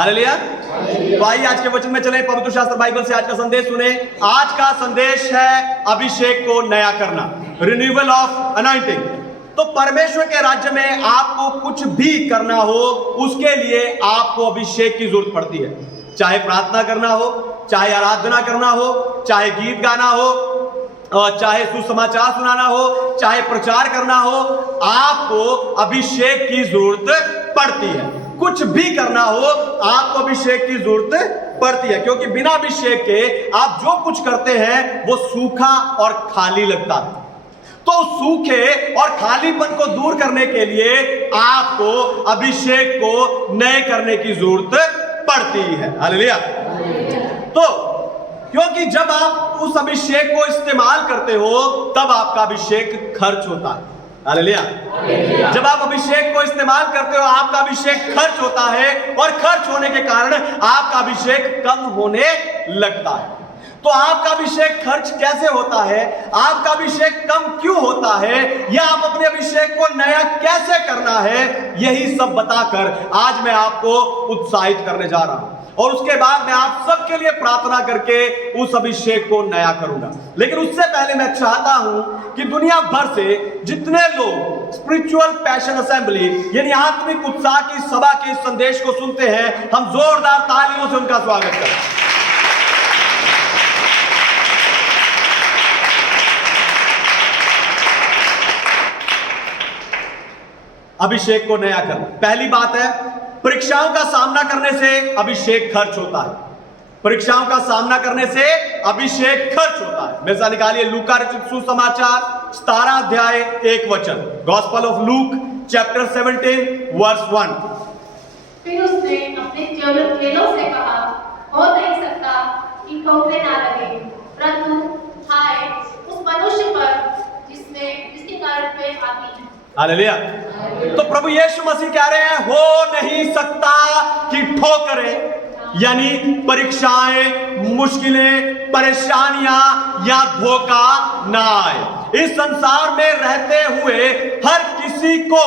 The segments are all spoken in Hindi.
हालेलुया। तो आइए आज के वचन में चलें, पवित्र शास्त्र बाइबल से आज का संदेश सुने। आज का संदेश है अभिषेक को नया करना, रिन्यूअल ऑफ अनॉइंटिंग। तो परमेश्वर के राज्य में आपको कुछ भी करना हो, उसके लिए आपको अभिषेक की जरूरत पड़ती है। चाहे प्रार्थना करना हो, चाहे आराधना करना हो, चाहे गीत गाना हो, और चाहे सुसमाचार सुनाना हो, चाहे प्रचार करना हो, आपको अभिषेक की जरूरत पड़ती है। कुछ भी करना हो आपको अभिषेक की जरूरत पड़ती है, क्योंकि बिना अभिषेक के आप जो कुछ करते हैं वो सूखा और खाली लगता है। तो सूखे और खालीपन को दूर करने के लिए आपको अभिषेक को नए करने की जरूरत पड़ती है। हालेलुया। तो क्योंकि जब आप उस अभिषेक को इस्तेमाल करते हो तब आपका अभिषेक खर्च होता है। हालेलुया। जब आप अभिषेक को इस्तेमाल करते हो आपका अभिषेक खर्च होता है, और खर्च होने के कारण आपका अभिषेक कम होने लगता है। तो आपका अभिषेक खर्च कैसे होता है, आपका अभिषेक कम क्यों होता है, या आप अपने अभिषेक को नया कैसे करना है, यही सब बताकर आज मैं आपको उत्साहित करने जा रहा हूं। और उसके बाद मैं आप सबके लिए प्रार्थना करके उस अभिषेक को नया करूंगा। लेकिन उससे पहले मैं चाहता हूं कि दुनिया भर से जितने लोग स्पिरिचुअल पैशन असेंबली यानी आत्मिक उत्साह की सभा के संदेश को सुनते हैं, हम जोरदार तालियों से उनका स्वागत करें। अभिषेक को नया करना। पहली बात है, परीक्षाओं का सामना करने से अभिषेक खर्च होता है। परीक्षाओं का सामना करने से अभिषेक खर्च होता है। वैसा निकालिए लूका रचित सुसमाचार 17 अध्याय 1 वचन, gospel of Luke chapter 17 verse 1। फिर उसने अपने चेलों से कहा, हो नहीं सकता कि ठोकरें ना लगे, परंतु हाय उस मनुष्य पर जिसके कारण वे आती हैं। हालेलुया। तो प्रभु यीशु मसीह कह रहे हैं, हो नहीं सकता कि ठोकरें यानी परीक्षाएं, मुश्किलें, परेशानियां या धोखा ना आए। इस संसार में रहते हुए हर किसी को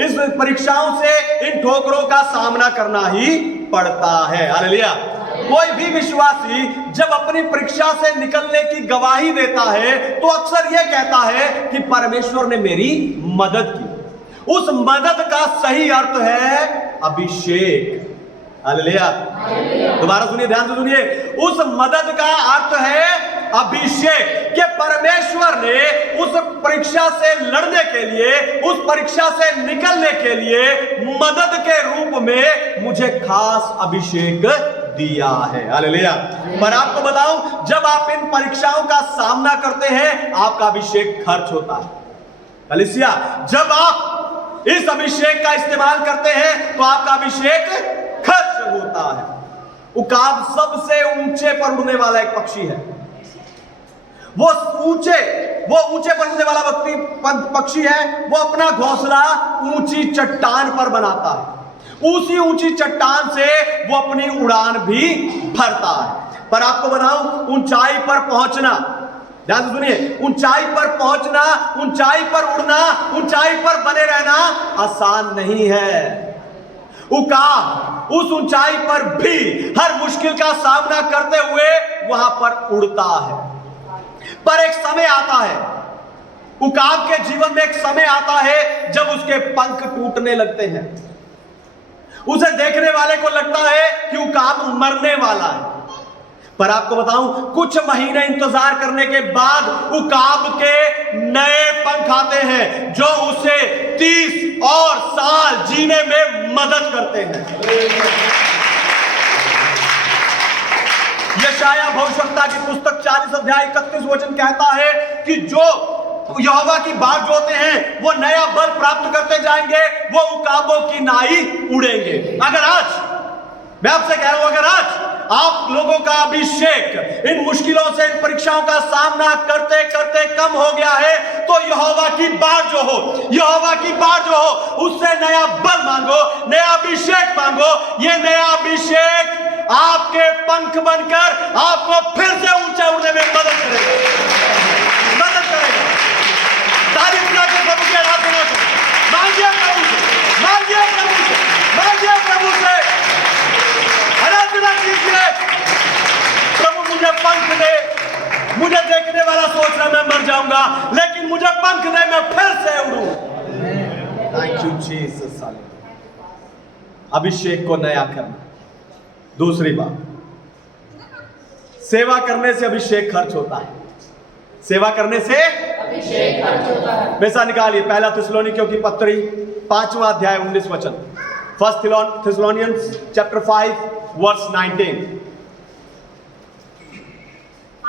इस परीक्षाओं से, इन ठोकरों का सामना करना ही पड़ता है। हालेलुया। कोई भी विश्वासी जब अपनी परीक्षा से निकलने की गवाही देता है तो अक्सर यह कहता है कि परमेश्वर ने मेरी मदद की। उस मदद का सही अर्थ है अभिषेक। हालेलुया। दोबारा सुनिए, ध्यान से सुनिए। उस मदद का अर्थ है अभिषेक, कि परमेश्वर ने उस परीक्षा से लड़ने के लिए, उस परीक्षा से निकलने के लिए मदद के रूप में मुझे खास अभिषेक दिया है। हालेलुया। पर आपको बताऊं, जब आप इन परीक्षाओं का सामना करते हैं आपका अभिषेक खर्च होता है। हालेलुया। जब आप इस अभिषेक का इस्तेमाल करते हैं तो आपका अभिषेक खर्च होता है। उकाब सबसे ऊंचे पर उड़ने वाला एक पक्षी है। वो ऊंचे पर उड़ने वाला पक्षी है। वो अपना घोंसला ऊंची चट्टान पर बनाता है। उसी ऊंची चट्टान से वो अपनी उड़ान भी भरता है। पर आपको बताऊं, ऊंचाई पर पहुंचना, ध्यान से सुनिए, ऊंचाई पर पहुंचना, ऊंचाई पर उड़ना, ऊंचाई पर बने रहना आसान नहीं है। उकाब उस ऊंचाई पर भी हर मुश्किल का सामना करते हुए वहां पर उड़ता है। पर एक समय आता है, उकाब के जीवन में एक समय आता है जब उसके पंख टूटने लगते हैं। उसे देखने वाले को लगता है कि उकाब मरने वाला है। पर आपको बताऊं, कुछ महीने इंतजार करने के बाद उकाब के नए पंख आते हैं जो उसे 30 और साल जीने में मदद करते हैं। यशायाह भविष्यवक्ता की पुस्तक 40 अध्याय 31 वचन कहता है कि जो यहोवा की बाट जोते हैं वो नया बल प्राप्त करते जाएंगे, वो उकाबों की नाई उड़ेंगे। अगर आज मैं आपसे कह रहा हूं, अगर आज आप लोगों का अभिषेक इन मुश्किलों से, इन परीक्षाओं का सामना करते करते कम हो गया है, तो यहोवा की बाट जो हो, यहोवा की बाट जो हो, उससे नया बल मांगो, नया अभिषेक मांगो। ये नया अभिषेक आपके पंख बनकर आपको फिर से ऊंचा उड़ने में मदद करेगा, मदद करेगा। तारीफ करके प्रभु की आराधना करो। मांगिए प्रभु से, मांगिए प्रभु से, मांगिए प्रभु से। जाऊंगा, लेकिन मुझे पंख दे, मैं फिर से उड़ूं। Thank you Jesus. अभिषेक को नया करना। दूसरी बात, सेवा करने से अभिषेक खर्च होता है। सेवा करने से अभिषेक खर्च होता है। पैसा निकालिए, पहला थिस्सलुनीकियों की पत्री 5वां अध्याय 19 वचन। First Thessalonians chapter 5 verse 19।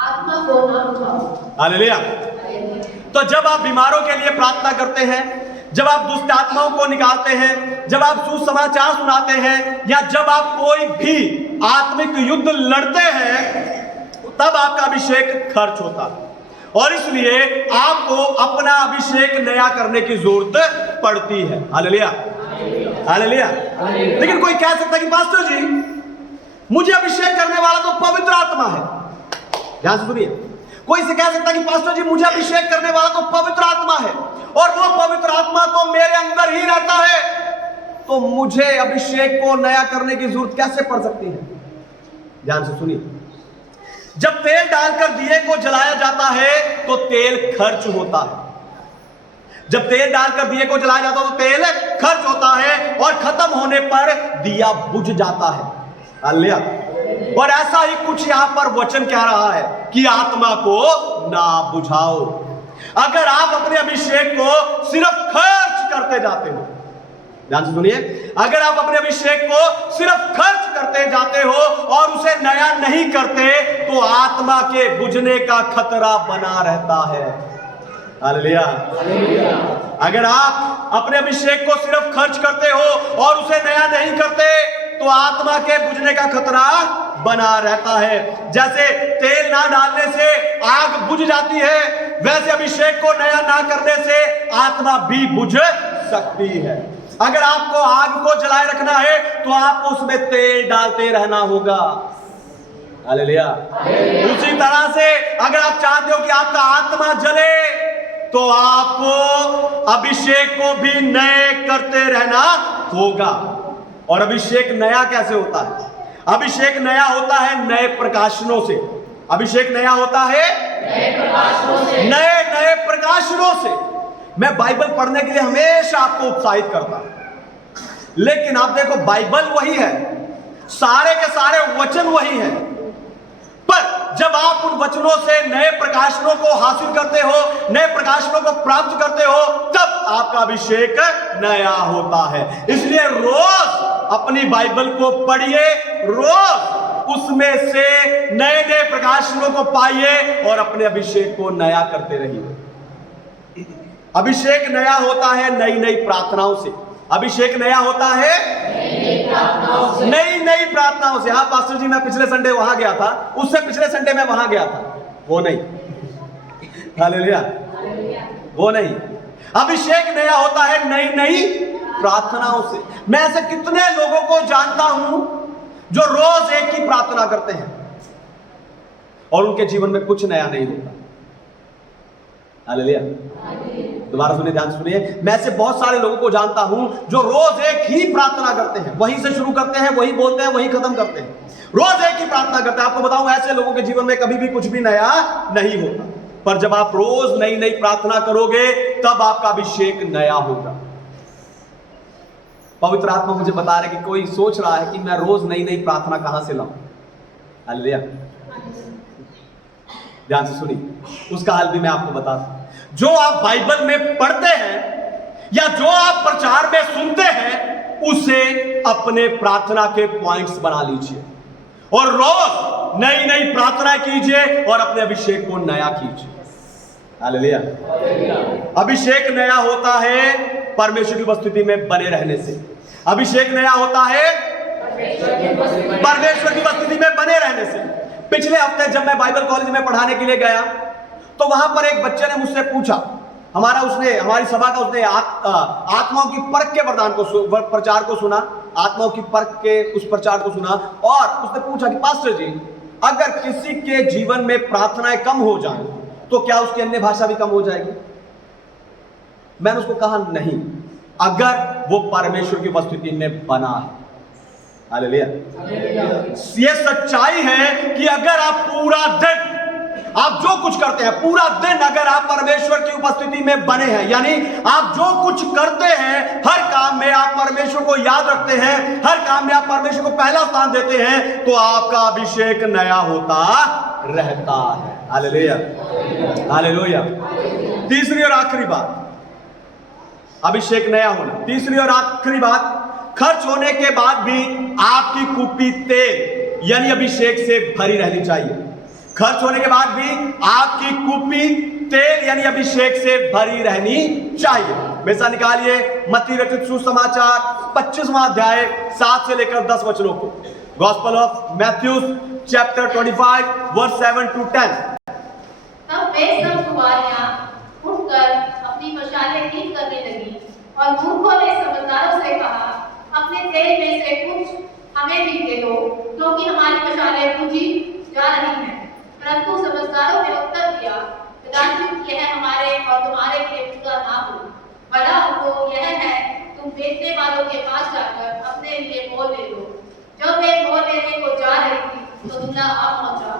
आत्मा को ना बुझाओ। हालेलुया। तो जब आप बीमारों के लिए प्रार्थना करते हैं, जब आप दुष्ट आत्माओं को निकालते हैं, जब आप सुसमाचार सुनाते हैं, या जब आप कोई भी आत्मिक युद्ध लड़ते हैं, तब आपका अभिषेक खर्च होता है। और इसलिए आपको अपना अभिषेक नया करने की जरूरत पड़ती है। Hallelujah, hallelujah. लेकिन कोई कह सकता है कि पास्टर जी, मुझे अभिषेक करने वाला तो पवित्र आत्मा है। ध्यान से सुनिए, कोई से कह सकता है कि पास्टर जी, मुझे अभिषेक करने वाला तो पवित्र आत्मा है, और वो पवित्र आत्मा तो मेरे अंदर ही रहता है, तो मुझे अभिषेक को नया करने की जरूरत कैसे पड़ सकती है? ध्यान से सुनिए, जब तेल डालकर दिए को जलाया जाता है तो तेल खर्च होता है। जब तेल डालकर दिए को जलाया जाता है तो तेल खर्च होता है, और खत्म होने पर दिया बुझ जाता है। हालेलुया। और ऐसा ही कुछ यहां पर वचन कह रहा है कि आत्मा को ना बुझाओ। अगर आप अपने अभिषेक को सिर्फ खर्च करते जाते हो, ध्यान से सुनिए, अगर आप अपने अभिषेक को सिर्फ खर्च करते जाते हो और उसे नया नहीं करते, तो आत्मा के बुझने का खतरा बना रहता है। हालेलुया। अगर आप अपने अभिषेक को सिर्फ खर्च करते हो और उसे नया नहीं करते, तो आत्मा के बुझने का खतरा बना रहता है। जैसे तेल ना डालने से आग बुझ जाती है, वैसे अभिषेक को नया ना करने से आत्मा भी बुझ सकती है। अगर आपको आग को जलाए रखना है, तो आपको उसमें तेल डालते रहना होगा। हालेलुया। उसी तरह से अगर आप चाहते हो कि आपका आत्मा जले, तो आपको अभिषेक को भी नए करते रहना होगा। और अभिषेक नया कैसे होता है? अभिषेक नया होता है नए प्रकाशनों से। अभिषेक नया होता है नए प्रकाशनों से। नए प्रकाशनों से। मैं बाइबल पढ़ने के लिए हमेशा आपको उत्साहित करता हूं, लेकिन आप देखो, बाइबल वही है, सारे के सारे वचन वही हैं, पर जब आप उन वचनों से नए प्रकाशनों को हासिल करते हो, नए प्रकाशनों को प्राप्त करते हो, तब आपका अभिषेक नया होता है। इसलिए रोज अपनी बाइबल को पढ़िए, रोज उसमें से नए नए प्रकाशनों को पाइए और अपने अभिषेक को नया करते रहिए। अभिषेक नया होता है नई नई प्रार्थनाओं से। अभिषेक नया होता है नई नई प्रार्थनाओं से। हाँ पास्टर जी, मैं पिछले संडे वहां गया था, उससे पिछले संडे मैं वहां गया था, वो नहीं। हालेलुया, वो नहीं। अभिषेक नया होता है नई नई प्रार्थनाओं से। मैं ऐसे कितने लोगों को जानता हूं जो रोज एक ही प्रार्थना करते हैं और उनके जीवन में कुछ नया नहीं होता। हालेलुया। दोबारा सुनिए, ध्यान से सुनिए, मैं ऐसे बहुत सारे लोगों को जानता हूं जो रोज एक ही प्रार्थना करते हैं, वहीं से शुरू करते हैं, वही बोलते हैं, वही खत्म करते हैं, रोज एक ही प्रार्थना करते हैं। आपको बताऊं, ऐसे लोगों के जीवन में कभी भी कुछ भी नया नहीं होता। पर जब आप रोज नई नई प्रार्थना करोगे, तब आपका अभिषेक नया होगा। पवित्र आत्मा मुझे बता रहे कि कोई सोच रहा है कि मैं रोज नई नई प्रार्थना कहां से लाऊं। हालेलुया। ध्यान से सुनिए, उसका हाल भी मैं आपको बताता हूं। जो आप बाइबल में पढ़ते हैं या जो आप प्रचार में सुनते हैं, उसे अपने प्रार्थना के पॉइंट्स बना लीजिए और रोज नई नई प्रार्थना कीजिए और अपने अभिषेक को नया कीजिए। हालेलुया। अभिषेक नया होता है परमेश्वर की उपस्थिति में बने रहने से। अभिषेक नया होता है परमेश्वर की उपस्थिति में बने रहने से। पिछले हफ्ते जब मैं बाइबल कॉलेज में पढ़ाने के लिए गया, तो वहां पर एक बच्चे ने मुझसे पूछा, हमारी सभा का उसने आत्माओं की परख के वरदान को प्रचार को सुना, आत्माओं की परख के उस प्रचार को सुना, और उसने पूछा कि पास्टर जी, अगर किसी के जीवन में प्रार्थनाएं कम हो जाएं, तो क्या उसकी अन्य भाषा भी कम हो जाएगी? मैंने उसको कहा नहीं, अगर वो परमेश्वर की उपस्थिति में बना है। हालेलुया। ये सच्चाई है कि अगर आप पूरा दिन आप जो कुछ करते हैं पूरा दिन, अगर आप परमेश्वर की उपस्थिति में बने हैं, यानी आप जो कुछ करते हैं, हर काम में आप परमेश्वर को याद रखते हैं, हर काम में आप परमेश्वर को पहला स्थान देते हैं, तो आपका अभिषेक नया होता रहता है। Hallelujah, hallelujah. तीसरी और आखिरी बात, अभिषेक नया होना। तीसरी और आखिरी बात, खर्च होने के बाद भी आपकी कुप्पी तेल यानी अभिषेक से भरी रहनी चाहिए। खर्च होने के बाद भी आपकी कुप्पी तेल यानी अभिषेक से भरी रहनी चाहिए। वैसा निकालिए मत्ती रचित सुसमाचार 25वां अध्याय 7 से लेकर 10 वचनों को। Gospel of Matthew chapter 25 verse 7 to 10। तब वे सब कुंवारियां उठकर अपनी मशालें ठीक करने लगी और मूर्खों ने समझदारों से कहा, अपने तेल में से कुछ हमें भी दे दो, क्योंकि हमारी मशालें बुझी जा रही हैं। परंतु समझदारों ने उत्तर दिया, कदाचित यह हमारे और तुम्हारे लिए पूरा ना हो, भला तो यह है तुम बेचने वालों के पास जाकर अपने लिए मोल ले लो। जब वे मोल लेने को जा रही थी तो दूल्हा आ पहुंचा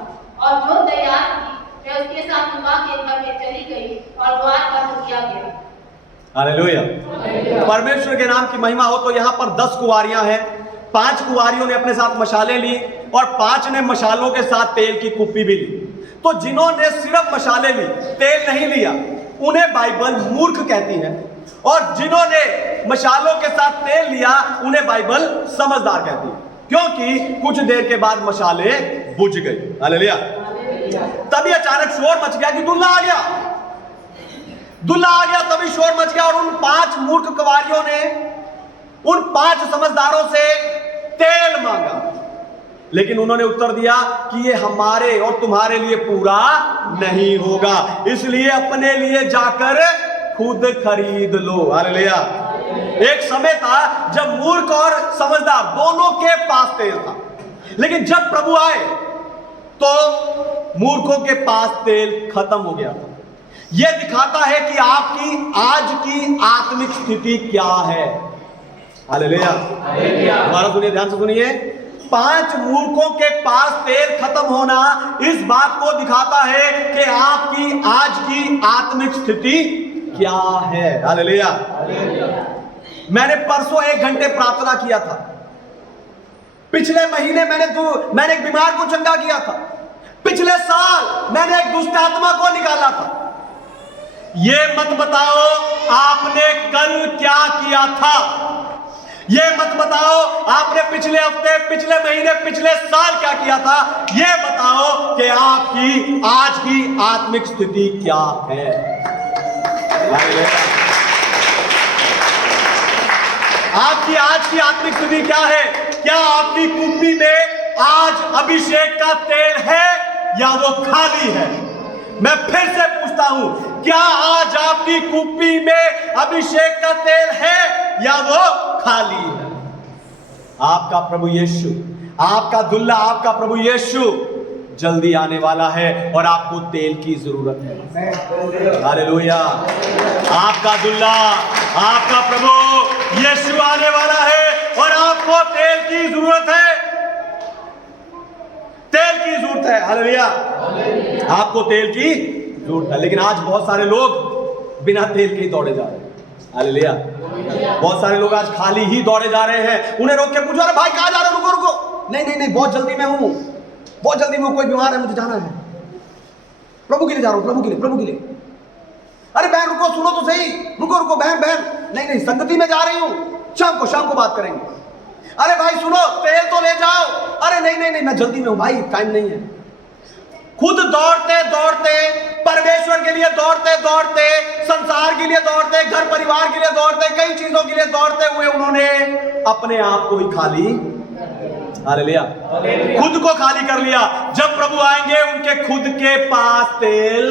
और जो तैयार थी वह उसके साथ दुल्हा के घर में चली गई और द्वार बंद किया गया। हालेलुया, परमेश्वर के नाम की महिमा हो। तो यहाँ पर 10 कुंवारियां हैं, 5 कुंवारियों ने अपने साथ मशालें ली और 5 ने मशालों के साथ तेल की कुप्पी भी ली। तो जिन्होंने सिर्फ मशालें ली, तेल नहीं लिया, उन्हें बाइबल मूर्ख कहती है, और जिन्होंने मशालों के साथ तेल लिया उन्हें बाइबल समझदार कहती है, क्योंकि कुछ देर के बाद मशालें बुझ गई। हालेलुया। तभी अचानक शोर मच गया कि दूल्हा आ गया, दूल्हा आ गया। तभी शोर मच गया और उन 5 मूर्ख कुंवारियों ने उन 5 समझदारों से तेल मांगा, लेकिन उन्होंने उत्तर दिया कि ये हमारे और तुम्हारे लिए पूरा नहीं होगा, इसलिए अपने लिए जाकर खुद खरीद लो। हालेलुया। एक समय था जब मूर्ख और समझदार दोनों के पास तेल था, लेकिन जब प्रभु आए तो मूर्खों के पास तेल खत्म हो गया था। यह दिखाता है कि आपकी आज की आत्मिक स्थिति क्या है। हालेलुया, हमारा सुनिए, ध्यान से सुनिए। 5 मूर्खों के पास तेल खत्म होना इस बात को दिखाता है कि आपकी आज की आत्मिक स्थिति क्या है। हालेलुया। मैंने परसों 1 घंटे प्रार्थना किया था। पिछले महीने मैंने एक बीमार को चंगा किया था। पिछले साल मैंने एक दुष्ट आत्मा को निकाला था। ये मत बताओ आपने कल क्या किया था, ये मत बताओ आपने पिछले हफ्ते, पिछले महीने, पिछले साल क्या किया था। ये बताओ कि आपकी आज की आत्मिक स्थिति क्या है। आपकी आज की आत्मिक स्थिति क्या है? क्या आपकी कुप्पी में आज अभिषेक का तेल है या वो खाली है? मैं फिर से पूछता हूं, क्या आज आपकी कुप्पी में अभिषेक का तेल है या वो खाली है? आपका प्रभु यीशु, आपका दुल्हा, आपका प्रभु यीशु जल्दी आने वाला है और आपको तेल की जरूरत है। हालेलुया। आपका दुल्हा, आपका प्रभु यीशु आने वाला है और आपको तेल की जरूरत है। तेल की जरूरत है। हालेलुया। आपको तेल की जरूरत है, लेकिन आज बहुत सारे लोग बिना तेल के ही दौड़े जा रहे हैं। हालेलुया। बहुत सारे लोग आज खाली ही दौड़े जा रहे हैं। उन्हें रोक के पूछो, अरे भाई कहां जा रहे हो? रुको रुको। नहीं, बहुत जल्दी में हूं, बहुत जल्दी में, कोई बीमार है, मुझे जाना है, प्रभु के लिए जा रहा हूं, प्रभु के लिए। अरे बहन रुको, सुनो तो सही, रुको बहन, नहीं संगति में जा रही हूं, शाम को बात करेंगे। अरे भाई सुनो, तेल तो ले जाओ। अरे नहीं, मैं जल्दी में हूं भाई, टाइम नहीं है। खुद दौड़ते परमेश्वर के लिए दौड़ते, संसार के लिए दौड़ते, घर परिवार के लिए दौड़ते, कई चीजों के लिए दौड़ते हुए उन्होंने अपने आप को ही खाली, हालेलुया, खुद को खाली कर लिया। जब प्रभु आएंगे उनके खुद के पास तेल,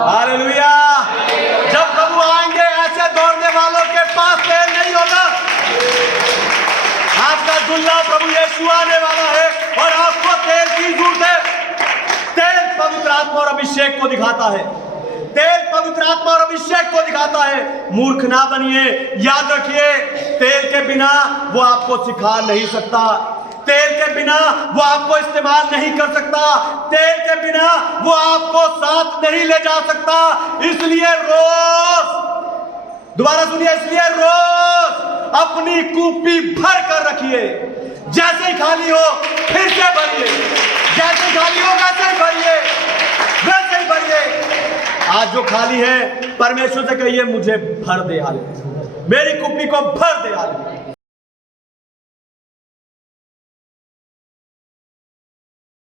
हालेलुया। जब प्रभु आएंगे ऐसे दौड़ने वालों के पास तेल नहीं होगा। आपका दुल्हा प्रभु यीशु आने वाला है और आपको तेल की जरूरत है। तेल पवित्र आत्मा और अभिषेक को दिखाता है। तेल पवित्र आत्मा और अभिषेक को दिखाता है। मूर्ख ना बनिए, याद रखिए, तेल के बिना वो आपको सिखा नहीं सकता। तेल के बिना वो आपको इस्तेमाल नहीं कर सकता, तेल के बिना वो आपको साथ नहीं ले जा सकता। इसलिए रोज, दोबारा सुनिए, इसलिए रोज अपनी कूपी भर कर रखिए। जैसे ही खाली हो फिर से भरिए, जैसे ही खाली हो वैसे ही भरिए, वैसे ही भरिए। आज जो खाली है परमेश्वर से कहिए मुझे भर दे हाल, मेरी कुप्पी को भर दे हाल।